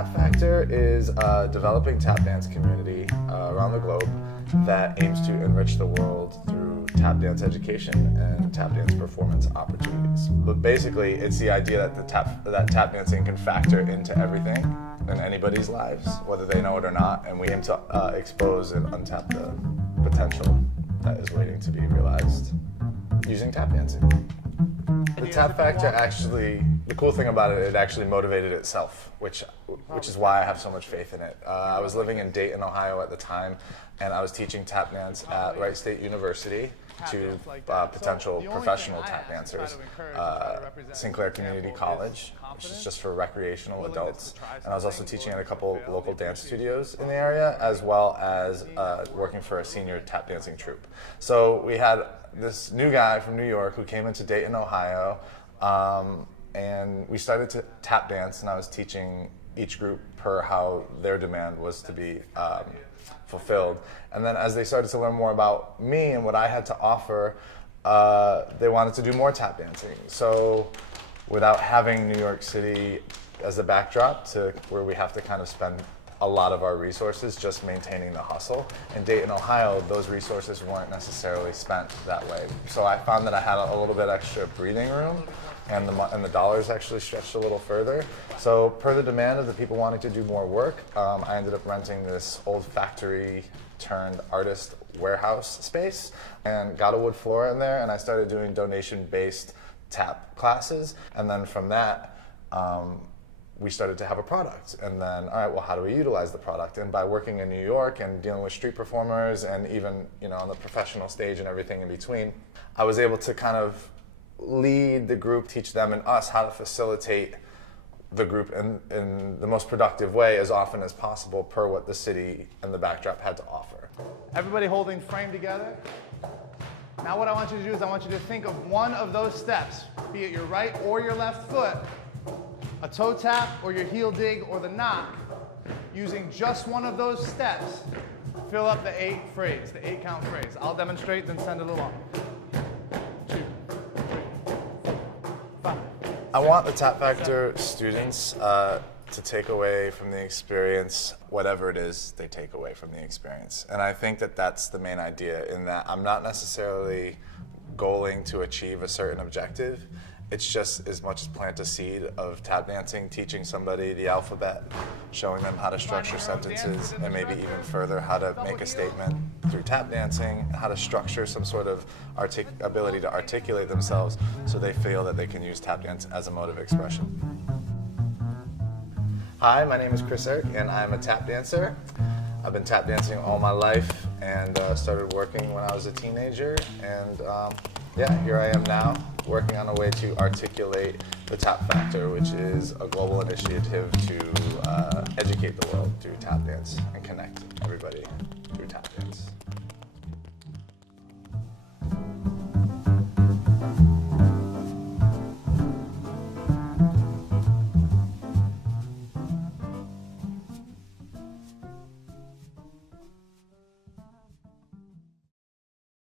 Tap Factor is a developing tap dance community around the globe that aims to enrich the world through tap dance education and tap dance performance opportunities. But basically, it's the idea that tap dancing can factor into everything in anybody's lives, whether they know it or not, and we aim to expose and untap the potential that is waiting to be realized using tap dancing. The Tap Factor actually, the cool thing about it, it actually motivated itself, which is why I have so much faith in it. I was living in Dayton, Ohio at the time, and I was teaching tap dance at Wright State University to potential professional tap dancers. Sinclair Community College, which is just for recreational adults. And I was also teaching at a couple local dance studios in the area, as well as working for a senior tap dancing troupe. So we had this new guy from New York who came into Dayton, Ohio, and we started to tap dance, and I was teaching each group per how their demand was to be fulfilled. And then as they started to learn more about me and what I had to offer, they wanted to do more tap dancing. So without having New York City as a backdrop to where we have to kind of spend a lot of our resources just maintaining the hustle. In Dayton, Ohio, those resources weren't necessarily spent that way. So I found that I had a little bit extra breathing room, and the dollars actually stretched a little further. So per the demand of the people wanting to do more work, I ended up renting this old factory turned artist warehouse space and got a wood floor in there, and I started doing donation-based tap classes. And then from that, we started to have a product. And then, all right, well, how do we utilize the product? And by working in New York and dealing with street performers and even, on the professional stage and everything in between, I was able to kind of lead the group, teach them and us how to facilitate the group in the most productive way as often as possible per what the city and the backdrop had to offer. Everybody holding frame together. Now what I want you to do is I want you to think of one of those steps, be it your right or your left foot, a toe tap or your heel dig or the knock. Using just one of those steps, fill up the 8 count phrase. I'll demonstrate, then send it along. 2, 3, 4, 5. I want the Tap Factor students to take away from the experience whatever it is they take away from the experience. And I think that that's the main idea, in that I'm not necessarily goaling to achieve a certain objective. It's just as much as plant a seed of tap dancing, teaching somebody the alphabet, showing them how to structure sentences, and maybe even further how to make a statement through tap dancing, how to structure some sort of ability to articulate themselves so they feel that they can use tap dance as a mode of expression. Hi, my name is Chris Erk, and I'm a tap dancer. I've been tap dancing all my life and started working when I was a teenager, and here I am now, working on a way to articulate the Tap Factor, which is a global initiative to educate the world through tap dance and connect everybody through tap dance.